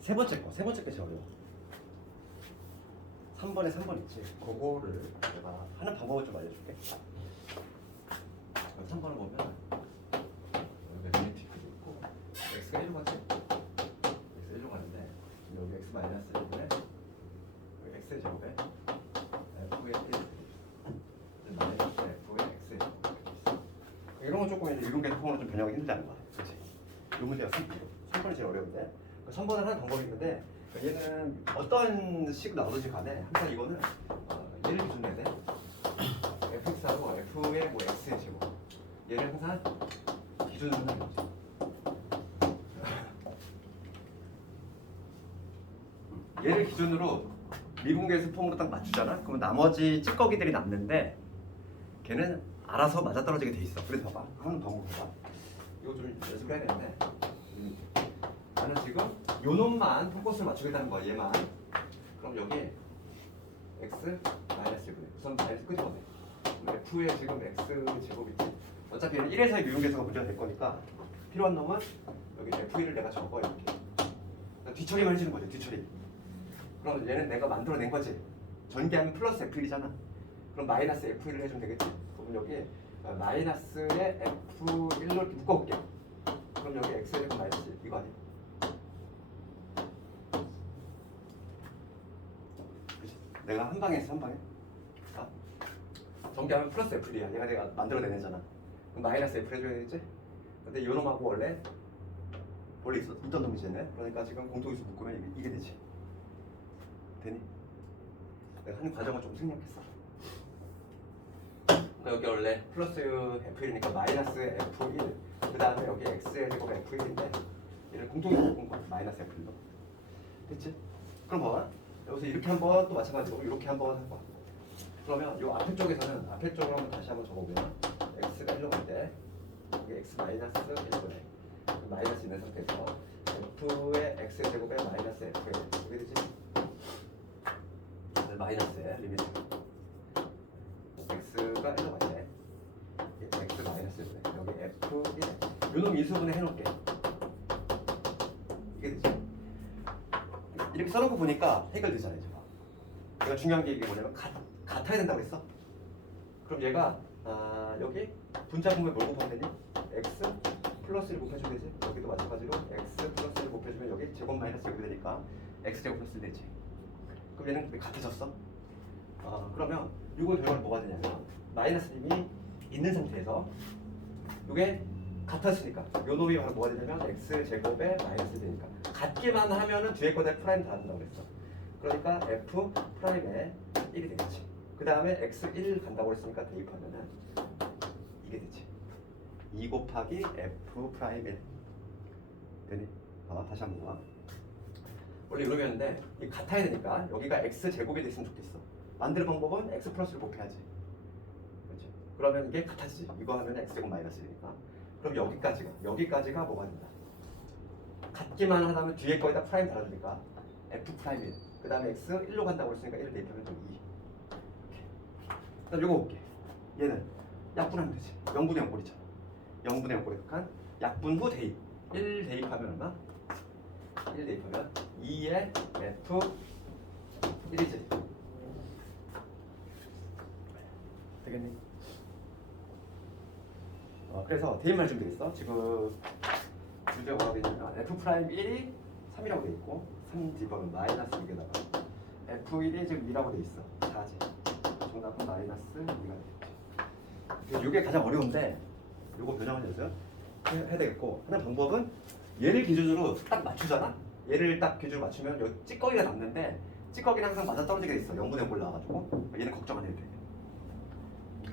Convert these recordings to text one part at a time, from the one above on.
세 번째 게 제일 어려워. 3번 있지. 그거를 내가 하는 방법을 좀 알려줄게. 3번을 보면 여기 리미티크도 있고 x가 1로 가지? x 1로 가는데 여기 x 마이너스 1분에 여기 x의 제곱에 f의 1 마이너스 f의 x의 제곱 이렇게 있어. 이런 건 조금 이제 이론 계통으로 좀 변형하기 힘들다는 거야. 그렇지? 이 문제가 3번이 제일 어려운데 3번을 하는 방법이 있는데 얘는 어떤 식으로 나오든지 간에 항상 이거는 얘를 기준으로 해야 돼. fx하고 f의 뭐 x의 제곱 얘를 항상 기준으로 하는 거지. 얘를 기준으로 미분계수 폼으로 딱 맞추잖아. 그러면 나머지 찌꺼기들이 남는데 걔는 알아서 맞아떨어지게 돼 있어. 그래서 봐봐. 하는 방법 봐봐. 이거 좀 연습을 해야 되는데 나는 지금 요 놈만 폼코스를 맞추겠다는 거야. 얘만. 그럼 여기 x 마이너스 1분의 우선 마이너스 끄집어내. f의 지금 x 제곱 있지. 어차피 얘는 1에서의 미분계수가 문제가 될 거니까 필요한 놈은 여기 f1을 내가 적어 이렇게. 뒤처리만 해주는 거지. 뒤처리. 그럼 얘는 내가 만들어낸 거지. 전개하면 플러스 f1이잖아. 그럼 마이너스 f1을 해주면 되겠지. 그럼 여기 마이너스에 f1로 이렇게 묶어볼게. 그럼 여기 x의 제곱 마이너스 1 이거 아니야? 그치? 내가 한 방에 했어, 한 방에. 전개하면 플러스 f1이야. 얘가 내가 만들어낸 애잖아. 그럼 마이너스 f 해줘야 되겠지? 근데 이 놈하고 원래 있던 놈이지 얘네. 그러니까 지금 공통위수 묶으면 이게 되지. 되니? 내가 하는 과정을 좀 생략했어. 그러니까 여기 원래 플러스 f1이니까 마이너스 f1 그 다음에 여기 x의 제곱 f1인데 얘를 공통위수 묶은 거야. 마이너스 f1로. 됐지? 그럼 봐봐. 여기서 이렇게 한번 또 마찬가지로 이렇게 한번 할 거야. 그러면 이 앞에 쪽에서는 앞에 쪽으로 한번 다시 한번 적어보면 x가 1로 갈 때 여기 x 마이너스 1분의 마이너스 있는 상태에서 f의 x 제곱에 마이너스 f의 이게 되지? 마이너스에 리미트 x가 1로 갈 때 x 마이너스 1분의 여기 f1 요놈 인수분해 해놓을게. 이게 되지? 이렇게 써놓고 보니까 해결되잖아요. 내가 중요한 게 이게 뭐냐면 같아야 된다고 했어. 그럼 얘가 여기 분자분모에 뭘 곱하면 되니? x 플러스 1 곱해주면 되지. 여기도 마찬가지로 x 플러스 1 곱해주면 여기 제곱 마이너스 여기 되니까 x 제곱 플러스 1 되지. 그럼 얘는 왜 같아졌어? 그러면 이거 결과는 뭐가 되냐면 마이너스님이 있는 상태에서 이게 같았으니까 요 놈이 바로 뭐가 되냐면 x 제곱에 마이너스 되니까 같기만 하면은 뒤에 거대 프라임 닫는다고 그랬어. 그러니까 f 프라임에 1이 되겠지. 그 다음에 x1 간다고 그랬으니까 대입하면은 이게 되지. 2 곱하기 f 프라임 1 되니? 다시 한번 봐. 원래 이러면인데 이 같아야 되니까 여기가 x 제곱이 됐으면 좋겠어. 만들 방법은 x 플러스를 곱해야지. 그렇지? 그러면 이게 같아지지. 이거 하면 x 제곱 마이너스 1이니까. 그럼 여기까지가 뭐가 된다? 같기만 하다면 뒤에 거에다 프라임 달아주니까 f 프라임 1. 그 다음에 x 1로 간다고 했으니까 1을 대입하면 좀 2. 그 다음 요거 볼게. 얘는 약분하면 되지. 0분의 0꼴이잖아. 0분의 0꼴에 극한 약분 후 대입. 1 대입하면 얼마? 1 대입하면 2의 f 1이지. 되겠니? 그래서 대입할 준비 됐어. 지금 문제가 뭐라고 되냐면 f 프라임 1이 3이라고 돼 있고 3 뒤집으면 마이너스 6에다가 f1이 지금 2라고 돼 있어. 4지. 정답은 마이너스 2가 되겠지. 이게 가장 어려운데 요거 변형을 해서 해야 되겠고 하는 방법은 얘를 기준으로 딱 맞추잖아. 얘를 딱 기준으로 맞추면 여기 찌꺼기가 남는데 찌꺼기는 항상 맞아떨어지게 돼 있어. 0분의 0꼴 나와가지고 얘는 걱정 안 해도 돼.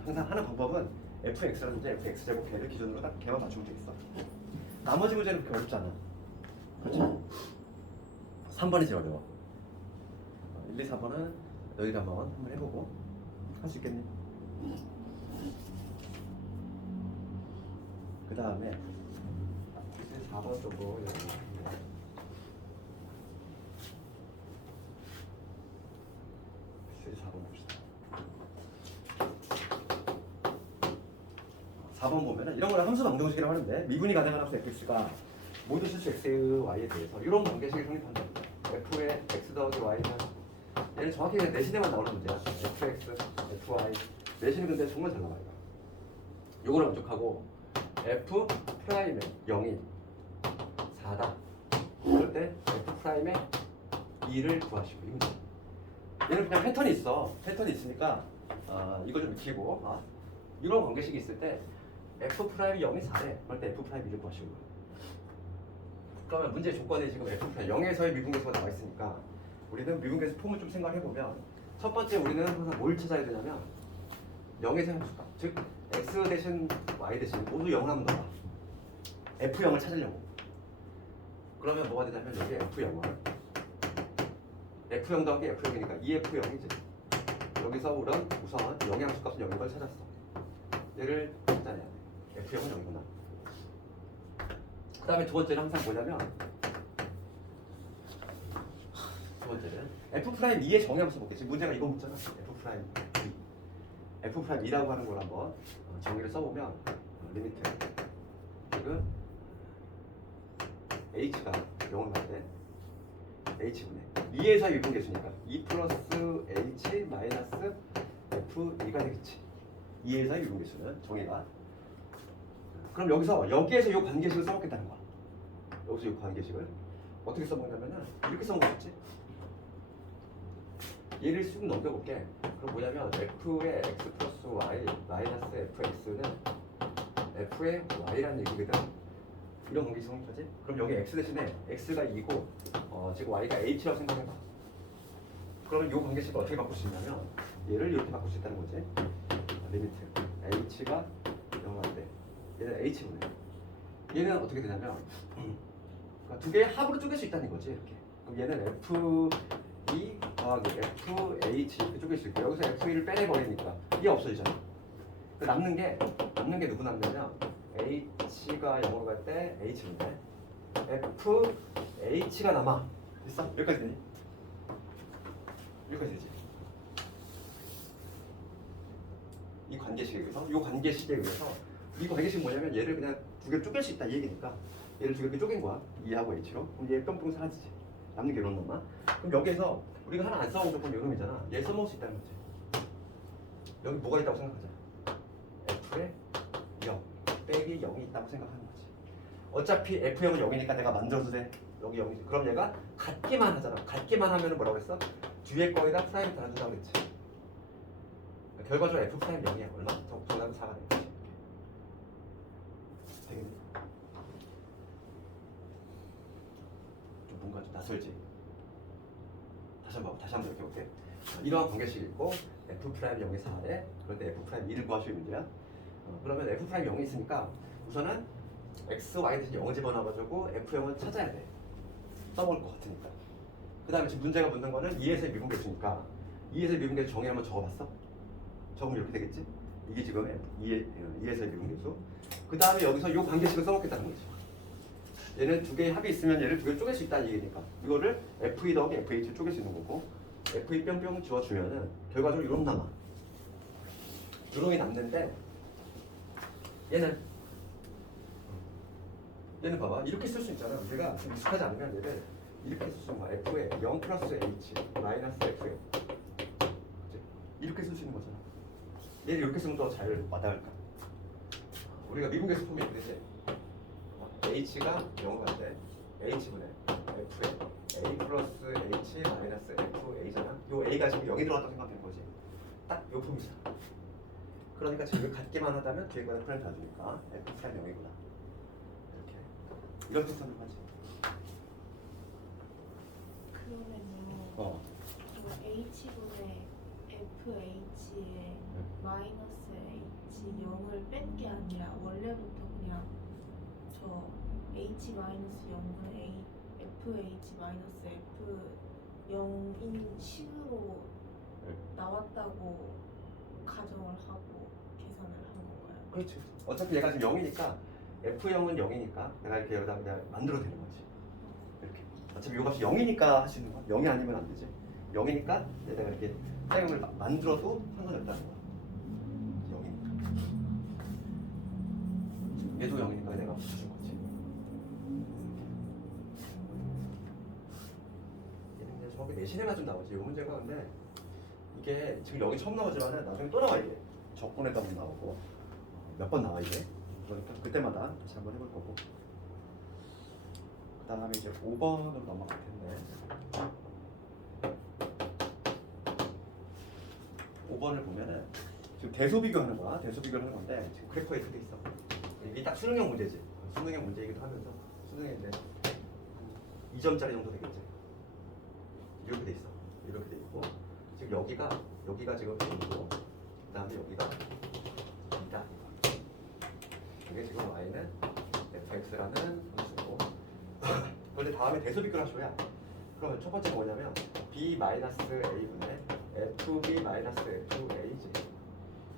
항상 하는 방법은 fx라든지 fx제곱 걔를 기준으로 딱 걔만 맞추면 되겠어. 나머지 문제는 그렇게 어렵잖아. 그렇지? 3번이 제일 어려워. 1, 2, 4번은 너희가 한번 해보고 할 수 있겠니? 그 다음에 4번 쪽으로 4번 봅시다. 4번 보면은 이런 거를 함수 방정식이라고 하는데 미분이 가능한 함수 fx가 모두 실수 x, y에 대해서 이런 관계식을 성립한다. f의 x 더하기 y는 얘는 정확히 그냥 내신에만 나오는 문제야. fx, fy 내신은 근데 정말 잘 나와요. 요거를 만족하고 f 프라임의 0이 4다. 그럴 때 f 프라임의 2를 구하시고 이 문제. 얘는 그냥 패턴이 있어. 패턴이 있으니까 이걸 좀 익히고 이런 관계식이 있을 때 f 프라임이 0이 4래. 그럴 때 f 프라임 2를 구하시고. 그러면 문제 조건에 지금 f 프라임 0에서의 미분계수가 나와 있으니까 우리는 미분계수 폼을 좀 생각해 보면 첫 번째 우리는 항상 뭘 찾아야 되냐면 0에서 함수값, 즉 x 대신 y 대신 모두 0을 한번 넣어봐. f0을 찾으려고. 그러면 뭐가 되냐면 여기 f0을 f0 더하기 f0이니까 2f0이지. 여기서 우선 0의 함수값은 0인 걸 찾았어. 얘를 찾아내야 돼. f0은 0이구나. 그 다음에 두 번째는 항상 뭐냐면 두 번째는 f'2의 정의함수 볼게. 지금 문제가 이거 묻잖아. f'2 f'2라고 하는 걸 한번 정의를 써보면 리미트 지금 h가 0을 갈 때 h분의 2에서 미분계수니까 2 플러스 h 마이너스 f2가 되겠지. 2에서의 미분계수는 정의가. 그럼 여기에서 이 관계식을 써먹겠다는 거야. 여기서 이 관계식을 어떻게 써먹냐면은 이렇게 써먹겠지. 얘를 쑥 넘겨볼게. 그럼 뭐냐면 f의 x 플러스 y 마이너스 fx는 f의 y라는 얘기거든. 이런 관계식 성립하지? 그럼 여기 x 대신에 x가 2고 지금 y가 h라고 생각해봐. 그러면 이 관계식을 어떻게 바꿀 수 있냐면 얘를 이렇게 바꿀 수 있다는 거지. 리미트 h가 0할 때 얘는 h분의 얘는 어떻게 되냐면 그러니까 두 개의 합으로 쪼갤 수 있다는 거지. 이렇게. 그럼 얘는 f2 더하기 fh 이렇게 쪼갤 수 있고 여기서 f2를 빼내버리니까 이게 없어지잖아. 그 남는 게 누구 남냐면 h가 0으로 갈 때 h분의 fh가 남아. 됐어? 여기까지 되니? 여기까지 되지? 이 관계식에 의해서 이 관계식은 뭐냐면 얘를 그냥 두 개 쪼갤 수 있다 이 얘기니까 얘를 두 개 쪼갠 거야. 2하고 h로. 그럼 얘 뿅뿅 사라지지. 남는 게 이런 놈만. 그럼 여기에서 우리가 하나 안 써먹은 조건이 이놈이잖아. 얘 써먹을 수 있다는 거지. 여기 뭐가 있다고 생각하자. f에 0 빼기 0이 있다고 생각하는 거지. 어차피 f0은 0이니까 내가 만들어도 돼. 여기 0이지. 그럼 얘가 같기만 하잖아. 같기만 하면은 뭐라고 했어? 뒤에 거에다 프라임 달아준다고 그랬지. 결과적으로 f 프라임 0이야. 얼마? 정답은 4가 되겠지. 되겠네. 좀 뭔가 좀 낯설지. 다시 한번 이렇게 볼게. 이러한 관계식이 있고 f 프라임 0이 4래. 그런데 f 프라임 2를 구하시는 문제야. 그러면 f 프라임 0이 있으니까 우선은 x, y 대신 0을 집어넣어가지고 f0을 찾아야 돼. 써먹을 것 같으니까. 그 다음에 지금 문제가 묻는 거는 2에서의 미분계수니까 2에서의 미분계수 정의 한번 적어봤어? 적으면 이렇게 되겠지? 이게 지금 2에서의 미분계수. 그 다음에 여기서 이 관계식을 써먹겠다는 거지. 얘는 두 개의 합이 있으면 얘를 두 개를 쪼갤 수 있다는 얘기니까 이거를 f2 더하기 fh를 쪼갤 수 있는 거고 f2 뿅뿅 지워주면은 결과적으로 이놈 남아. 이놈이 남는데 얘는 봐봐. 이렇게 쓸 수 있잖아. 우리가 좀 익숙하지 않으면 얘를 이렇게 쓸 수 있는 거야. f에 0 플러스 h 마이너스 f에 이렇게 쓸 수 있는 거잖아. 얘를 이렇게 쓰면 더 잘 와닿을까? 우리가 미분계수 폼이 이렇게 되지. h가 0을 갈 때 h분의 f에 a 플러스 h 마이너스 fa잖아. 요 a가 지금 0이 들어갔다고 생각하는 거지. 딱 요 폼이잖아. 그러니까 지금 같기만 하다면 뒤에 거는 프라임 놔주니까 f 프라임 0이구나. 이런 패턴을 하지. 그러면요. 이거 h분의 fh에 마이너스 h 0을 뺀 게 아니라 원래부터 그냥 저 h 마이너스 0분의 a fh 마이너스 f 0인 식으로 나왔다고 가정을 하고 계산을 한 건가요? 그렇지. 어차피 얘가 지금 0이니까 f0은 0이니까 내가 이렇게 여기다 그냥 만들어도 되는 거지. 이렇게. 어차피 이 값이 0이니까 할 수 있는 거야. 0이 아니면 안 되지. 0이니까 내가 이렇게 사용을 만들어도 상관없다는 거야. 0이니까. 얘도 0이니까 내가 붙여준 거지. 대신에만 좀 나오지. 이 문제가 근데 이게 지금 여기 처음 나오지만은 나중에 또 나와 이게. 적분에다 한번 나오고 몇 번 나와 이게. 그러니까 그때마다 다시 한번 해볼 거고. 그 다음에 이제 5번으로 넘어갈 텐데 5번을 보면은 지금 대소 비교하는 거야. 대소 비교를 하는 건데 지금 그래프가 이렇게 돼 있어. 이게 딱 수능형 문제지. 수능형 문제이기도 하면서 수능인데 2점짜리 정도 되겠지. 이렇게 돼 있어. 이렇게 돼 있고 지금 여기가 지금 A고 그다음에 여기가 B다. 이게 지금 Y는 fx라는 함수고. 그런데 다음에 대소 비교를 하셔야. 그러면 첫 번째가 뭐냐면 b-a분의 fb-f2a지.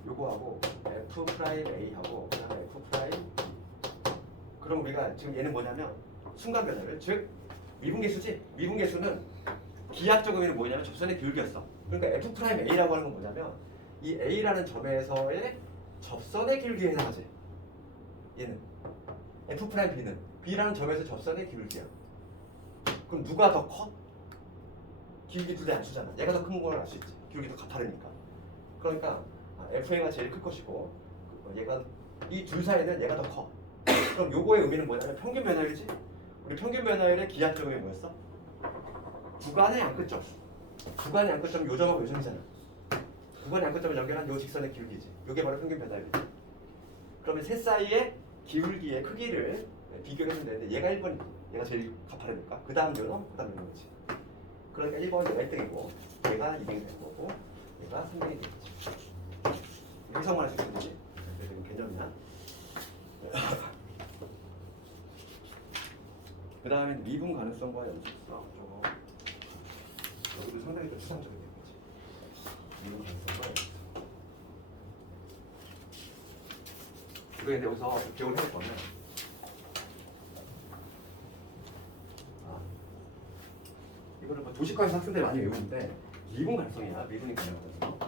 요거하고 f'a하고 그다음에 f'. 그럼 우리가 지금 얘는 뭐냐면 순간 변화를 즉 미분계수지. 미분계수는 기하적 의미는 뭐냐면 접선의 기울기였어. 그러니까 f'a라고 하는 건 뭐냐면 이 a라는 점에서의 접선의 기울기에 해당하지. 얘는 f'b는 b라는 점에서 접선의 기울기야. 그럼 누가 더 커? 기울기 둘 다 안 주잖아. 얘가 더 큰 걸 알 수 있지. 기울기도 가파르니까. 그러니까 FA가 제일 클 것이고 얘가 이 둘 사이는 얘가 더 커. 그럼 요거의 의미는 뭐냐면 평균 변화율이지. 우리 평균 변화율의 기하적 의미 뭐였어? 구간의 양끝점. 구간의 양끝점 요점하고 요점이잖아. 구간의 양끝점을 연결한 요 직선의 기울기지. 요게 바로 평균 변화율이지. 그러면 셋 사이의 기울기의 크기를 비교해주면 되는데 얘가 1번이고 얘가 제일 가파르니까 그 다음 요놈, 그 다음 요놈이지. 그러니까 1번이 얘가 1등이고 얘가 2등이 되는 거고 얘가 3등이 되겠지. 해석만 할 수 있는지 지금 개념이나 그 다음에 미분 가능성과 연속성 저거 여기도 상당히 좀 추상적인 거지. 미분 가능성과 연속성. 이거 근데 여기서 기억을 해볼 거면 이거를 뭐 조식과에서 학생들이 많이 외우는데 미분 가능성이야. 미분이 가능하거든요.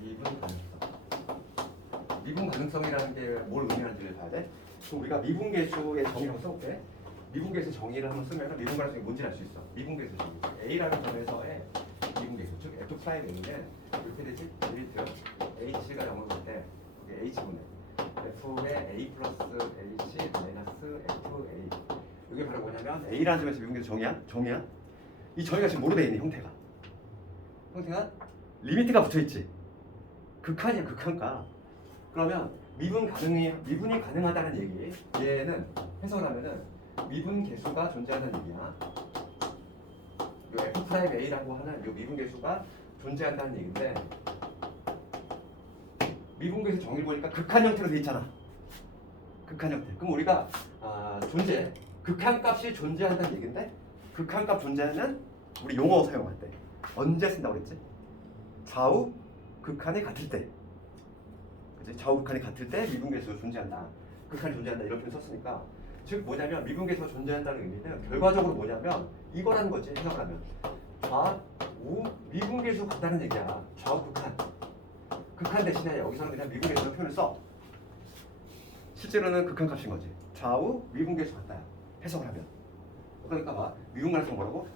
미분 가능성. 미분 가능성이라는 게 뭘 의미하는지를 봐야 돼. 그럼 우리가 미분계수의 정의를 한번 써볼게. 미분계수 정의를 한번 쓰면 미분 가능성이 뭔지 알 수 있어. 미분계수 정의. A라는 점에서의 미분계수. 즉 F'A는 이렇게 되지. 리미트 H가 0을 볼 때 이게 H분의 F의 A 플러스 H 마이너스 FA. 이게 바로 뭐냐면 A라는 점에서 미분계수 정의야. 이 정의가 지금 뭐로 되어 있니? 형태가 리미트가 붙어있지. 극한이야. 극한가. 그러면 미분이 가능하다는 얘기. 얘는 해석을 하면은 미분 계수가 존재한다는 얘기야. 요 F'A라고 하는 요 미분 계수가 존재한다는 얘기인데 미분 계수 정의를 보니까 극한 형태로 돼 있잖아. 극한 형태. 그럼 우리가 극한값이 존재한다는 얘기인데 극한값 존재는 우리 용어 사용할 때 언제 쓴다고 그랬지? 좌우 극한이 같을 때. 그치? 좌우 극한이 같을 때 미분계수가 존재한다. 극한이 존재한다 이렇게 썼으니까 즉 뭐냐면 미분계수가 존재한다는 의미는 결과적으로 뭐냐면 이거라는 거지. 해석하면 좌우 미분계수 같다는 얘기야. 좌우 극한 대신에 여기서는 그냥 미분계수 표현을 써. 실제로는 극한값인 거지. 좌우 미분계수 같다. 해석을 하면. 그러니까 봐. 미분가능성 뭐라고?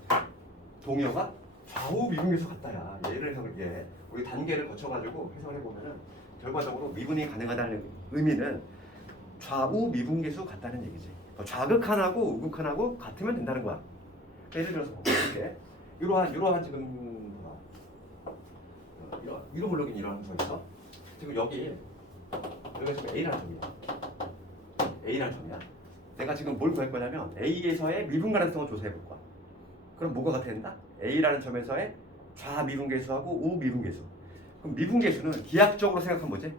동의어가 좌우 미분계수 같다야. 얘를 해석을 우리 단계를 거쳐가지고 해석을 해보면은 결과적으로 미분이 가능하다는 의미는 좌우 미분계수 같다는 얘기지. 좌극한하고 우극한하고 같으면 된다는 거야. 예를 들어서 이렇게 이러한 지금 이런 블록인 이러한 거 있어. 지금 여기가 지금 A라는 점이야. A라는 점이야. 내가 지금 뭘 구할 거냐면 A에서의 미분 가능성을 조사해 볼 거야. 그럼 뭐가 같아야 된다? A라는 점에서의 좌 미분계수하고 우 미분계수. 그럼 미분계수는 기하학적으로 생각하면 뭐지?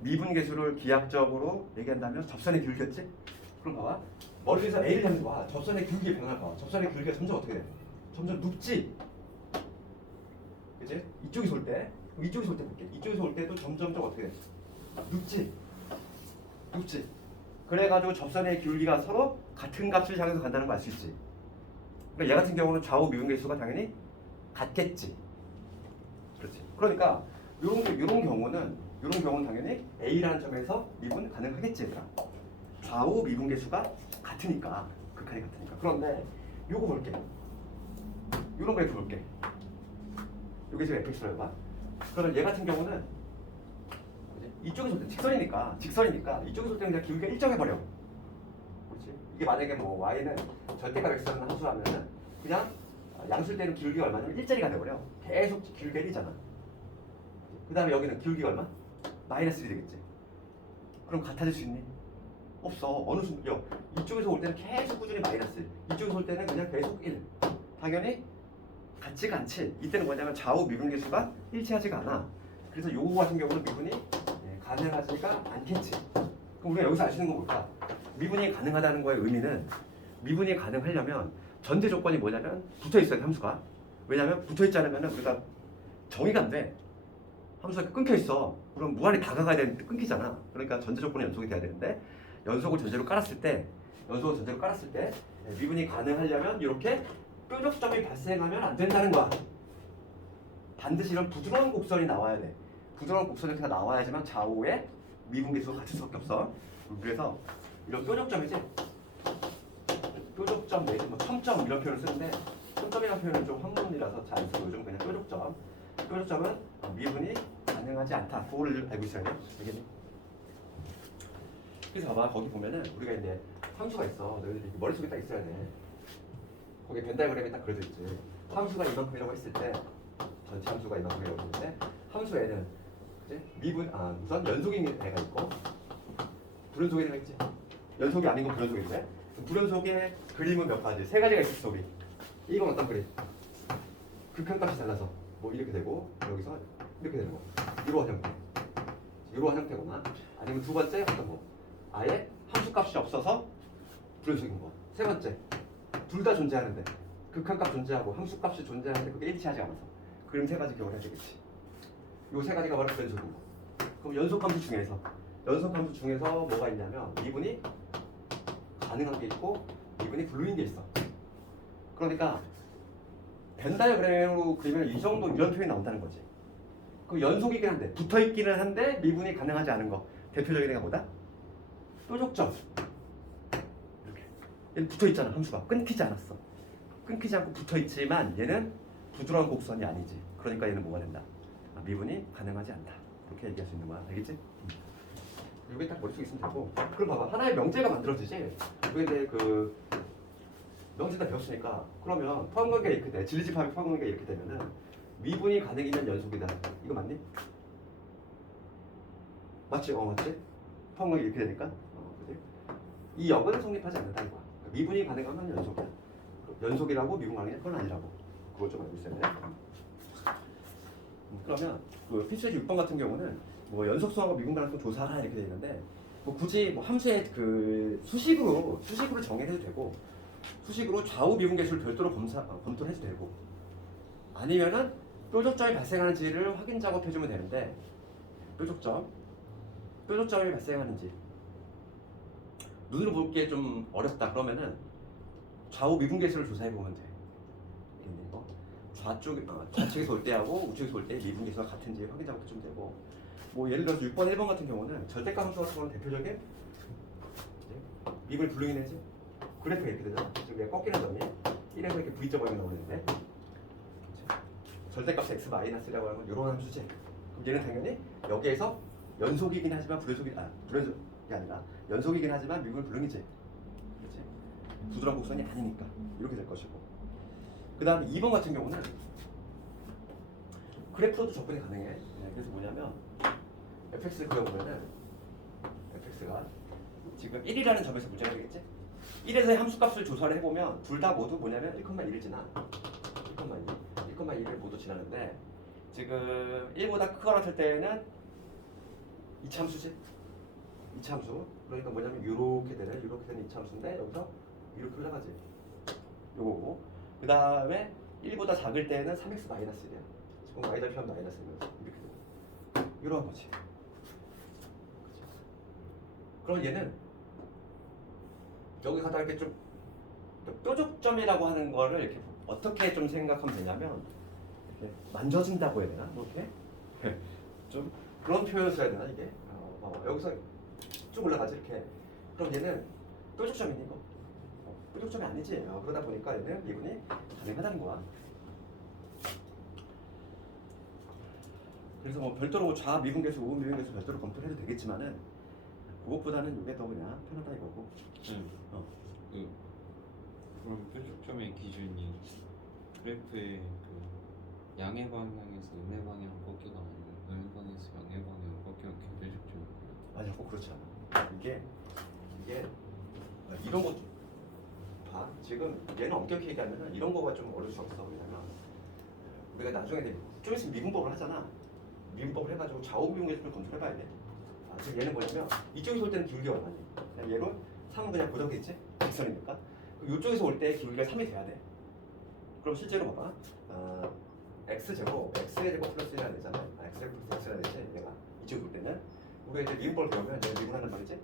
미분계수를 기하학적으로 얘기한다면 접선의 기울기였지? 그럼 봐봐. 머리에서 A를 잡는 거야. 접선의 기울기의 변화를 봐. 접선의 기울기가 점점 어떻게 돼? 점점 눕지? 그치? 이쪽에서 올 때, 이쪽에서 올 때 볼게. 이쪽에서 올 때도 점점 어떻게 돼? 눕지? 그래가지고 접선의 기울기가 서로 같은 값을 향해서 간다는 걸 알 수 있지. 그러니까 얘 같은 경우는 좌우 미분계수가 당연히 같겠지. 그렇지. 그러니까 이런 경우는 당연히 A라는 점에서 미분 가능하겠지 얘들아. 좌우 미분계수가 같으니까 극한이 같으니까. 그런데 요거 볼게. 이런 그래프 볼게. 이게 지금 fx로 해봐. 그러면 얘 같은 경우는 이쪽에서 올 때 직선이니까 이쪽에서 올 때는 그냥 기울기가 일정해버려. 그렇지? 이게 만약에 뭐 y는 절대값 x라는 함수라면은 그냥 양수일 때는 기울기가 얼마냐면 일자리가 돼버려. 계속 기울기가 1이잖아. 그 다음에 여기는 기울기가 얼마? 마이너스 1이 되겠지. 그럼 같아질 수 있니? 없어. 어느 순간 이쪽에서 올 때는 계속 꾸준히 마이너스 1, 이쪽에서 올 때는 그냥 계속 1. 당연히 같지가 않지. 이때는 뭐냐면 좌우 미분계수가 일치하지가 않아. 그래서 요거 같은 경우는 미분이 가능하지가 않겠지. 그럼 우리가 여기서 알 수 있는 건 뭘까? 미분이 가능하다는 거의 의미는 미분이 가능하려면 전제 조건이 뭐냐면 붙어 있어야 돼, 함수가. 왜냐면 붙어 있지 않으면 우리가 정의가 안 돼. 함수가 끊겨 있어. 그럼 무한히 다가가야 되는데 끊기잖아. 그러니까 전제 조건이 연속이 돼야 되는데 연속을 전제로 깔았을 때 미분이 가능하려면 이렇게 뾰족점이 발생하면 안 된다는 거야. 반드시 이런 부드러운 곡선이 나와야 돼. 부드러운 곡선이 이렇게 나와야지만 좌우의 미분계수가 같을 수밖에 없어. 그래서 이런 뾰족점이지. 뾰족점 내지 뭐 첨점 이런 표현을 쓰는데 첨점이라는 표현은 좀 한문이라서 잘 안 쓰고 요즘 그냥 뾰족점. 뾰족점은 미분이 가능하지 않다. 그거를 알고 있어야 돼. 알겠니? 그래서 봐봐 거기 보면은 우리가 이제 함수가 있어. 너희들이 머릿속에 딱 있어야 돼. 거기 벤 다이어그램이 딱 그려져 있지. 함수가 이만큼이라고 했을 때 전체 함수가 이만큼이라고 했는데 함수에는 그치? 우선 연속인 애가 있고 불연속인 애가 있지. 연속이 아닌 건 불연속인데 불연속의 그림은 몇 가지? 세 가지가 있었어 우리. 이건 어떤 그림? 극한값이 달라서 뭐 이렇게 되고 여기서 이렇게 되는 거. 이러한 형태거나 아니면 두 번째 어떤 거? 아예 함수값이 없어서 불연속인 거. 세 번째 둘 다 존재하는데 극한값 존재하고 함수값이 존재하는데 그게 일치하지 않아서 그림 세 가지 기억을 해야 되겠지. 요 세 가지가 바로 연속인 거. 그럼 연속함수 중에서 뭐가 있냐면 미분이 가능한 게 있고 미분이 불능인 게 있어. 그러니까 벤 다이어그램으로 그리면 이 정도 이런 표현이 나온다는 거지. 그 연속이긴 한데 붙어 있기는 한데 미분이 가능하지 않은 거. 대표적인 애가 뭐다? 뾰족점. 이렇게. 얘는 붙어 있잖아. 함수가 끊기지 않았어. 끊기지 않고 붙어 있지만 얘는 부드러운 곡선이 아니지. 그러니까 얘는 뭐가 된다? 미분이 가능하지 않다. 이렇게 얘기할 수 있는 거야. 알겠지? 이게 딱 머릿속에 있으면 되고. 그럼 봐봐. 하나의 명제가 만들어지지. 그게 그 명제 다 배웠으니까 그러면 포함관계가 이렇게 돼. 진리집합의 포함관계가 이렇게 되면은 미분이 가능이면 연속이다. 이거 맞니? 맞지? 맞지? 포함관계 이렇게 되니까. 그치? 이 역은 성립하지 않는다는 거야. 그러니까 미분이 가능하면 연속이야. 연속이라고 미분 가능이냐? 그건 아니라고. 그걸 좀 알고 있어야 돼. 그러면 그 필수예제 6번 같은 경우는 뭐 연속성하고 미분 가능성 조사하라 이렇게 돼 있는데 뭐 굳이 뭐 함수의 그 수식으로 정의해도 되고 수식으로 좌우 미분계수를 별도로 검토를 해도 되고 아니면은 뾰족점이 발생하는지를 확인 작업해주면 되는데 뾰족점이 발생하는지 눈으로 보기에 좀 어렵다 그러면은 좌우 미분계수를 조사해 보면 돼. 알겠니? 좌측에서 올 때하고 우측에서 올 때 미분계수가 같은지 확인 작업해주면 되고 뭐 예를 들어서 6번 1번 같은 경우는 절대값 함수 같은 경우는 대표적인 미분이 불능이 되지. 그래프가 이렇게 되잖아. 지금 꺾이는 점이 1에서 이렇게 V자 모양이 나오는데 절대값 x-라고 하는 건 이런 함수지. 그럼 얘는 당연히 여기에서 연속이긴 하지만 불연속이 아니라 연속이긴 하지만 미분 불능이지. 그렇지? 부드러운 곡선이 아니니까 이렇게 될 것이고. 그 다음에 2번 같은 경우는 그래프로도 접근이 가능해. 그래서 뭐냐면 fx를 그려보면은 fx가 지금 1이라는 점에서 문제가 되겠지? 1에서의 함수값을 조사를 해보면 둘 다 모두 뭐냐면 1,1을 지나 1,2를 모두 지나는데 지금 1보다 크거나 할 때는 이차함수지? 이차함수. 그러니까 뭐냐면 이렇게 되는 이차함수인데 여기서 이렇게 올라가지. 요거고. 그 다음에 1보다 작을 때는 3x-1이야. 지금 y 절편 마이너스면 이렇게 되고. 이런 거지. 그럼 얘는 여기 가다가 이렇게 좀 뾰족점이라고 하는 거를 이렇게 어떻게 좀 생각하면 되냐면 이렇게 만져진다고 해야 되나? 뭐 이렇게 좀 그런 표현을 써야 되나 이게? 여기서 쭉 올라가지 이렇게. 그럼 얘는 뾰족점이니 이거. 뾰족점이 아니지. 그러다 보니까 얘는 미분이 가능하다는 거야. 그래서 뭐 별도로 뭐 좌 미분계수, 우분 미분계수 별도로 검토를 해도 되겠지만은 그것보다는 이게 더 그냥 편하다 이거고. 그럼 뾰족점의 기준이 그래프의 그 양의 방향에서 음의 방향 꺾기가 아니고 음의 방향에서 양의 방향 꺾기가 뾰족점이에요. 아니야, 꼭 그렇지 않아. 이게 이런 거 봐. 지금 얘는 엄격히 얘기하면은 이런 거가 좀 어려울 수 없어. 왜냐면 우리가 나중에 좀 있으면 미분법을 하잖아. 미분법을 해가지고 좌우 미분계수를 검토해봐야 돼. 지금 얘는 뭐냐면 이쪽에서 올 때는 기울기가 얼마니? 그냥 얘로 3은 그냥 고정되겠지? 직선이니까. 이쪽에서 올 때 기울기가 3이 돼야 돼. 그럼 실제로 봐봐. x제곱, x의 제곱 플러스 1이 되잖아. x제곱 플러스 x가 되지. 얘가 이쪽에 올 때는 우리가 이제 미분법을 배우면 얘가 미분한단 말이지.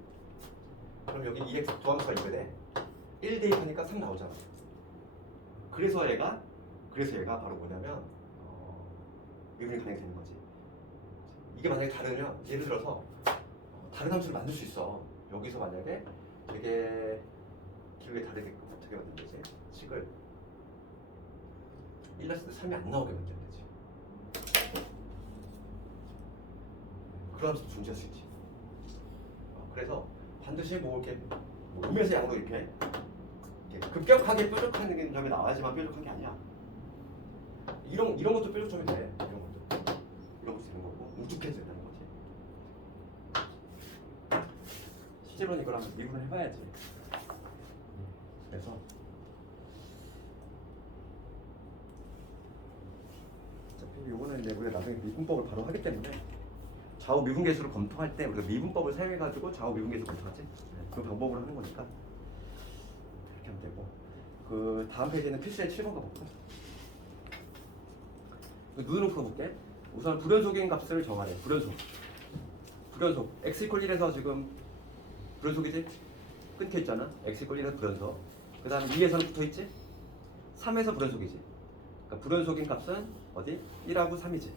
그럼 여기 2x 도함수가 이거 돼. 1 대입하니까 3 나오잖아. 그래서 얘가 바로 뭐냐면 미분이 가능이 되는 거지. 이게 만약에 다르면 예를 들어서 다른 함수를 만들 수 있어. 여기서 만약에 되게 기울기 다르게끔 어떻게 만들면 되지? 식을 1 넣었을 때 3이 안 나오게 만들면 되지. 그런 함수도 존재할 수 있지. 그래서 반드시 뭐 이렇게 뭐 음에서 양으로 이렇게 급격하게 뾰족한 점이 나와야지만 뾰족한 게 아니야. 이런 것도 뾰족점이 돼. 이런 것도 되는 거고 우뚝해져 된다는 거지. 실제로는 이걸 한번 미분을 해봐야지. 그래서 어차피 이거는 이제 우리가 나중에 미분법을 바로 하기 때문에 좌우 미분계수를 검토할 때 우리가 미분법을 사용해가지고 좌우 미분계수 검토하지. 그 방법으로 하는 거니까 이렇게 하면 되고. 그 다음 페이지는 필수의 7번 가볼까? 눈으로 풀어볼게. 우선 불연속인 값을 정하래. 불연속 x 이퀄 1에서 지금 불연속이지? 끊겨 있잖아. x 이퀄 1에서 불연속. 그 다음에 2에서는 붙어있지? 3에서 불연속이지. 그러니까 불연속인 값은 어디? 1하고 3이지.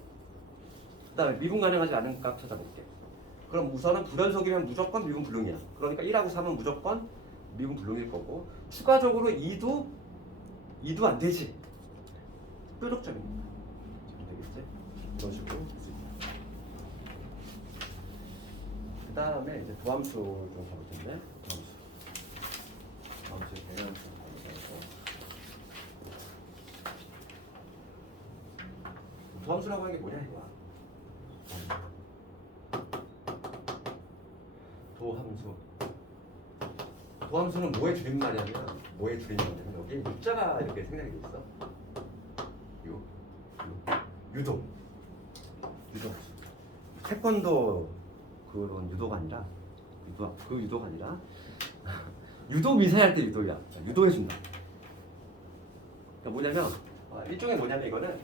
그 다음에 미분 가능하지 않은 값 찾아볼게. 그럼 우선은 불연속이면 무조건 미분 불능이야. 그러니까 1하고 3은 무조건 미분 불능일 거고, 추가적으로 2도 안 되지. 뾰족점입니다. 되겠지? 이런 식으로 할 수 있다. 그 다음에 이제 도함수 좀 가볼 텐데, 도함수 대응함수 가보자고. 도함수라고 하는 게 뭐냐 이거야? 도함수는 뭐의 줄임말이냐면 여기 유자가 이렇게 생략이 돼 있어. 유도. 태권도 그런 유도가 아니라 유도가 아니라 유도 미사할 때 유도야. 유도해준다. 그러니까 뭐냐면 일종의 뭐냐면 이거는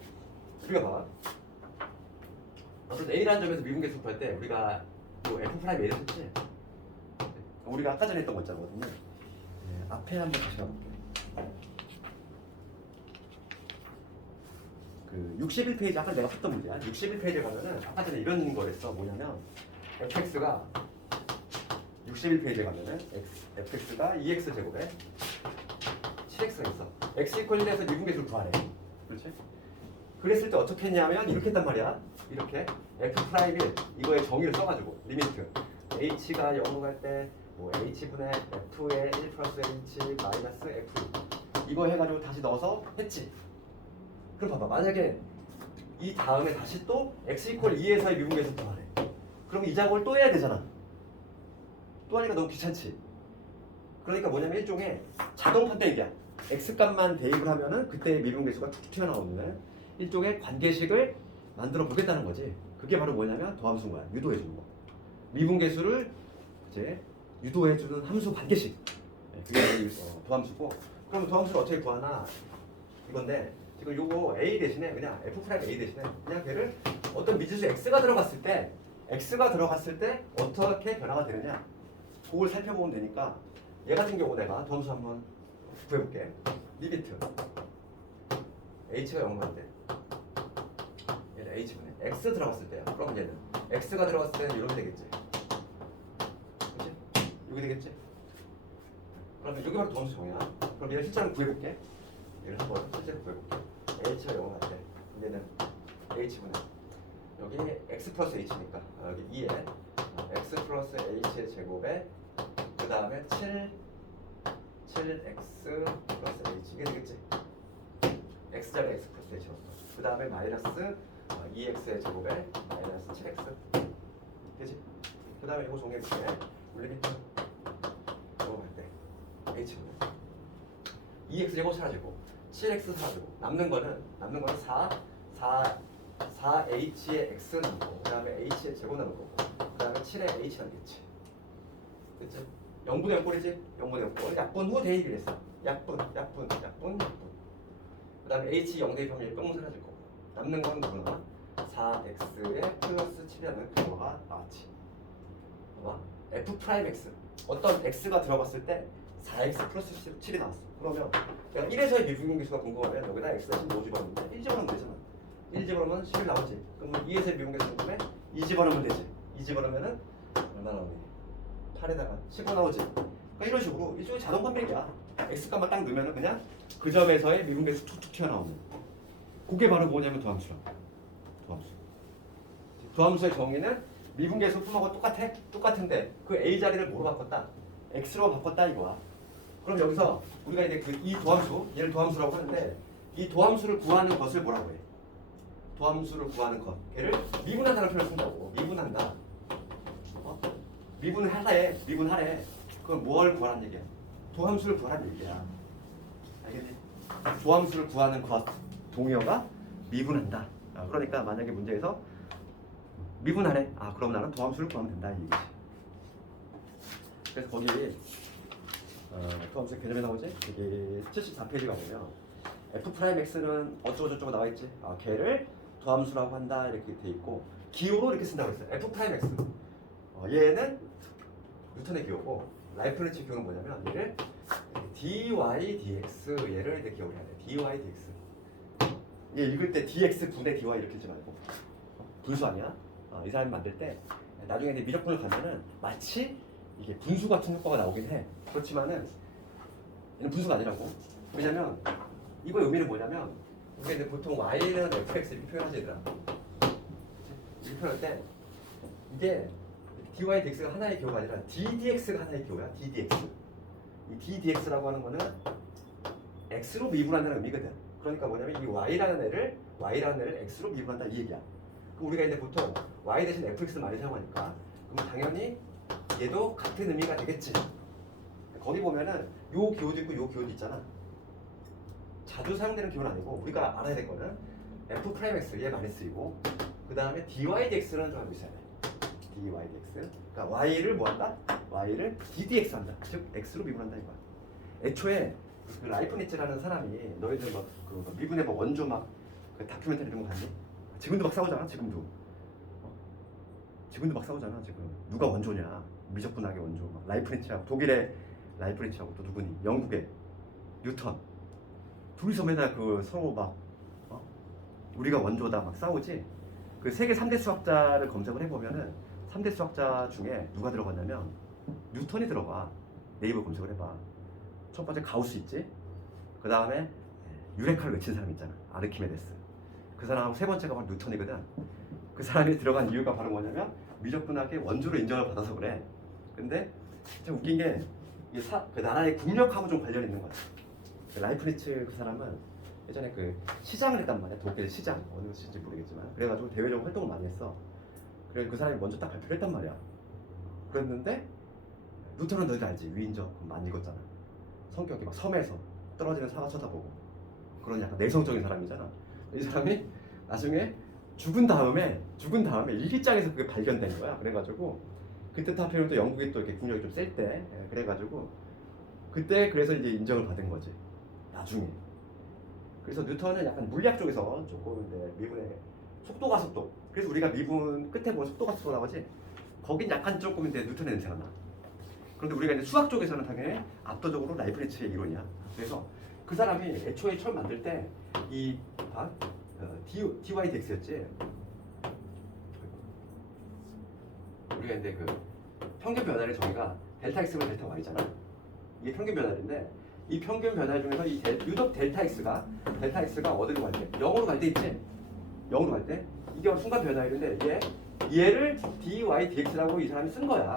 우리가 봐. 어떤 A라는 점에서 미분계수 구할 때 우리가 뭐 F' A를 했지. 우리가 아까 전에 했던 거 있잖거든요. 네, 앞에 한번 다시 가볼게요. 그 61페이지 아까 내가 했던 문제야. 61페이지에 가면은 아까 전에 이런 거랬어. 뭐냐면 fx가 61페이지에 가면은 fx가 2x 제곱에 7x가 있어. x 이퀄 1에서 미분계수를 구하래. 그렇지? 그랬을 때 어떻게 했냐면 이렇게 했단 말이야. 이렇게 f'1 이거의 정의를 써가지고 리미트 h가 0으로 갈 때 뭐 h분의 f의 1 플러스 h 마이너스 f 이거 해가지고 다시 넣어서 했지. 그럼 봐봐. 만약에 이 다음에 다시 또 x 이퀄 2에서의 미분계수 구하래. 그럼 이 작업을 또 해야 되잖아. 또 하니까 너무 귀찮지. 그러니까 뭐냐면 일종의 자동 판별기야. x 값만 대입을 하면은 그때 미분계수가 툭툭 튀어나오는 일종의 관계식을 만들어 보겠다는 거지. 그게 바로 뭐냐면 도함수인 거야. 유도해 주는 거. 미분계수를 이제 유도해 주는 함수 관계식. 그게 도함수고. 그럼 도함수를 어떻게 구하나 이건데 지금 요거 a 대신에 그냥 f' a 대신에 그냥 걔를 어떤 미지수 x가 들어갔을 때 어떻게 변화가 되느냐 그걸 살펴보면 되니까 얘 같은 경우 내가 도함수 한번 구해볼게. 리미트 h가 0을 할 때 얘는 h분의 x 들어갔을 때야. 그럼 얘는 x가 들어갔을 때는 이렇게 되겠지. 그치? 이렇게 되겠지? 그러면 여기 바로 도함수 정의야. 그럼 얘를 실제로 구해볼게. 얘를 한번 실제로 구해볼게. h가 0을 할 때 얘는 h분의 여기 x 플러스 h니까 여기 2에 x 플러스 h의 제곱에 그 다음에 7x 플러스 h 이게 되겠지. x자리 x 플러스 h로 그 다음에 마이너스 2x의 제곱에 마이너스 7x 되지? 그 다음에 이거 정리해볼게. 올리겠죠? 이거 할때 h분의 2x 제곱 사라지고 7x 사라지고 남는 거는 4h의 x 남고 그 다음에 h의 제곱 남을 거고 그 다음에 7의 h 남겠지. 그치? 0분의 0꼴이지? 0분의 0꼴 약분 후 대입이 됐어. 약분 그 다음에 h 0 대입하면 1 뿅 사라질 거고 남는 건 누구나 4x의 플러스 7이라는 그거가 나왔지. 봐봐 f 프라임 x 어떤 x가 들어갔을 때 4x 플러스 7이 나왔어. 그러면 내가 1에서의 미분계수가 궁금하면 여기다 x 대신 5 집어넣으면 1 집어넣으면 되잖아. 1 집어넣으면 11 나오지. 그럼 2에서의 미분계수 궁금해? 2 집어넣으면 되지. 2 집어넣으면은 얼마 나오니? 8에다가 15 나오지. 그러니까 이런 식으로 일종의 자동 판별이야. x값만 딱 넣으면은 그냥 그 점에서의 미분계수 툭툭 튀어나오는. 그게 바로 뭐냐면 도함수라. 도함수의 정의는 미분계수품하고 똑같은데 그 a 자리를 뭐로 바꿨다? x로 바꿨다 이거야. 그럼 여기서 우리가 이제 이 도함수, 얘를 도함수라고 하는데 이 도함수를 구하는 것을 뭐라고 해? 도함수를 구하는 것. 걔를 미분한다는 표현을 쓴다고. 미분한다. 미분하래. 그럼 뭘 구하라는 얘기야? 도함수를 구하라는 얘기야. 알겠니? 도함수를 구하는 것. 동의어가 미분한다. 그러니까 만약에 문제에서 미분하래. 그럼 나는 도함수를 구하면 된다 이 얘기지. 그래서 거기 도함수의 개념에 나오지? 여기 74페이지가 보면 f'(x는 어쩌고저쩌고 나와있지? 걔를 도함수라고 한다 이렇게 돼 있고 기호로 이렇게 쓴다고 했어요. f'(x) 얘는 뉴턴의 기호고 라이프니츠 기호는 뭐냐면 얘를 dy dx 얘를 이렇게 기억을 해야 돼. dy dx 얘 읽을 때 dx 분의 dy 이렇게 읽지 말고 분수 아니야? 이 사람이 만들 때 나중에 이제 미적분을 가면은 마치 이게 분수 같은 효과가 나오긴 해. 그렇지만은 얘는 분수가 아니라고. 왜냐면 이거의 의미는 뭐냐면 우리가 이제 보통 y는 fx 이렇게 표현하지 얘들아. 이렇게 표현할 때 이게 dy dx가 하나의 기호가 아니라 ddx가 하나의 기호야. ddx. 이 ddx라고 하는 거는 x로 미분한다는 의미거든. 그러니까 뭐냐면 이 y라는 애를 x로 미분한다 이 얘기야. 그럼 우리가 이제 보통 y 대신 fx를 많이 사용하니까 그럼 당연히 얘도 같은 의미가 되겠지. 거기 보면은 요 기호도 있고 요 기호도 있잖아. 자주 사용되는 기호는 아니고 우리가 알아야 될 거는 f'(x) 얘 많이 쓰이고 그 다음에 dy dx는 좀 알고 있어야 돼. dy dx. 그러니까 y를 뭐 한다? y를 ddx 한다. 즉 x로 미분한다 이거야. 애초에 그 라이프니츠라는 사람이 너희들 막 그 미분의 뭐 원조 막 그 다큐멘터리 이런 거 봤니? 지금도 막 싸우잖아. 지금도 막 싸우잖아. 지금 누가 원조냐? 미적분학의 원조. 막 라이프니츠하고 독일의 라이프니츠하고 또 누구니? 영국의 뉴턴. 둘이서 맨날 그 서로 막 우리가 원조다 막 싸우지. 그 세계 3대 수학자를 검색을 해보면은 3대 수학자 중에 누가 들어갔냐면 뉴턴이 들어가. 네이버 검색을 해봐. 첫 번째 가우스 있지. 그 다음에 유레카를 외친 사람 있잖아. 아르키메데스. 그 사람하고 세 번째가 바로 뉴턴이거든. 그 사람이 들어간 이유가 바로 뭐냐면 미적분학의 원조로 인정을 받아서 그래. 근데 좀 웃긴 게 그 나라의 국력하고 좀 관련이 있는 거야. 라이프니츠 그 사람은 예전에 그 시장을 했단 말이야. 독일 시장. 어느 시인지 모르겠지만 그래가지고 대외적으로 활동을 많이 했어. 그래서 그 사람이 먼저 딱 발표를 했단 말이야. 그랬는데 뉴턴은 너희들 알지? 위인적 많이 읽었잖아. 성격이 막 섬에서 떨어지는 사과 쳐다보고 그런 약간 내성적인 사람이잖아. 이 사람이 나중에 죽은 다음에 일기장에서 그게 발견된 거야. 그래가지고 그때 하필이면 또 영국이 또 이렇게 국력이 좀 셀 때 그래가지고 그때 그래서 이제 인정을 받은 거지. 나중에. 그래서 뉴턴은 약간 물리학 쪽에서 조금 이제 미분의 속도가 속도. 그래서 우리가 미분 끝에 보면 속도가 속도 나오지. 거긴 약간 조금 이제 뉴턴의 냄새가 나. 그런데 우리가 이제 수학 쪽에서는 당연히 압도적으로 라이프니츠의 이론이야. 그래서 그 사람이 애초에 처음 만들 때 이 dy dx였지. 우리가 이제 그 평균 변화의 정의가 델타 x면 델타 y잖아. 이게 평균 변화인데 이 평균 변화 중에서 이 유독 델타 x가 어디로 갈 때? 0으로 갈 때 있지? 0으로 갈 때 이게 순간 변화율인데 얘를 dy dx라고 이 사람이 쓴 거야.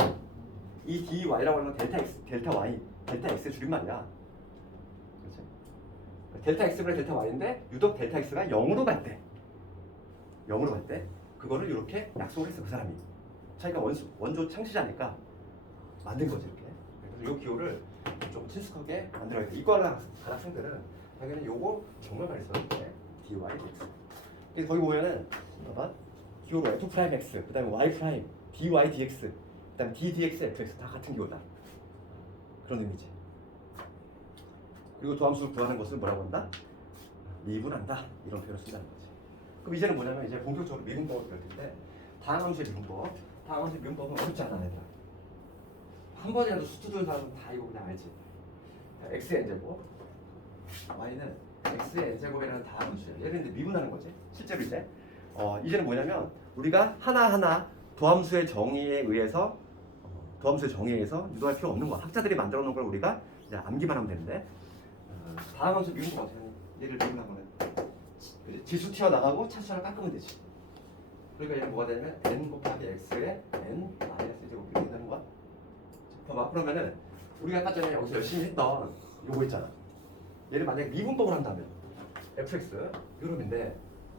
이 dy라고 하는 건 델타 x, 델타 y, 델타 x 줄임말이야. 그렇지? 델타 x분의 델타 y인데 유독 델타 x가 0으로 갈 때, 그거를 이렇게 약속을 했어 그 사람이. 자기가 원조 창시자니까 만든 거지 이렇게. 그래서 이 기호를 좀 친숙하게 만들어야 돼. 이과 간 학생들은 당연히 요거 정말 많이 써요. dy dx. 그래서 거기 보면은 봐봐. 기호로 f'(x), 그 다음에 y', dy dx, 그 다음에 d dx, fx 다 같은 기호다. 그런 의미지. 그리고 도함수를 구하는 것을 뭐라고 한다? 미분한다. 이런 표현을 쓴다는 거지. 그럼 이제는 뭐냐면 이제 본격적으로 미분법을 배울 텐데 다항함수의 미분법은 어렵지 않아 얘들아. 한 번이라도 수투 둔 사람은 다 이거 그냥 알지. x의 n제곱 y는 x의 n제곱이라는 다항함수야. 얘를 이제 미분하는 거지. 실제로 이제는 뭐냐면 우리가 하나하나 도함수의 정의에 의해서 유도할 필요 없는 거야. 학자들이 만들어 놓은 걸 우리가 이제 암기만 하면 되는데 다항함수 미분법 어떻게 하냐? 얘를 미분하면은 지수 튀어나가고 차수를 깎으면 되지. 그러니까 얘는 뭐가 되냐면 n 곱하기 x의 n 마이너스 제곱이 된다는 거야. 봐봐. 그러면은 우리가 아까 전에 여기서 열심히 했던 요거 있잖아. 얘를 만약에 미분법을 한다면 fx 요놈인데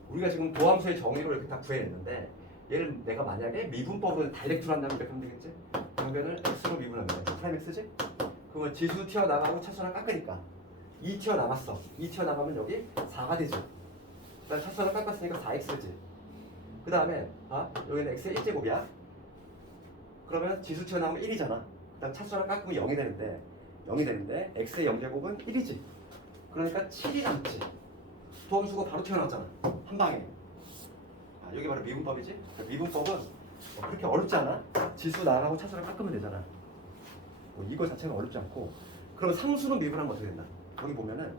우리가 지금 도함수의 정의로 이렇게 다 구해냈는데 얘를 내가 만약에 미분법으로 다이렉트로 한다면 이렇게 하면 되겠지? 그러면은 x로 미분하면 x지? 그러면 지수 튀어나가고 차수를 깎으니까 2 튀어나갔어. 2 튀어나가면 여기 4가 되죠. 그다음 차수를 깎았으니까 4x지. 그 다음에 여기는 x의 1제곱이야. 그러면 지수 튀어나오면 1이잖아. 그다음 차수를 깎으면 0이 되는데 x의 0제곱은 1이지. 그러니까 7이 남지. 도함수가 바로 튀어나왔잖아. 한 방에. 여기 바로 미분법이지. 그러니까 미분법은 그렇게 어렵지 않아. 지수 나가고 차수를 깎으면 되잖아. 이거 자체는 어렵지 않고. 그럼 상수는 미분하면 어떻게 된다? 여기 보면은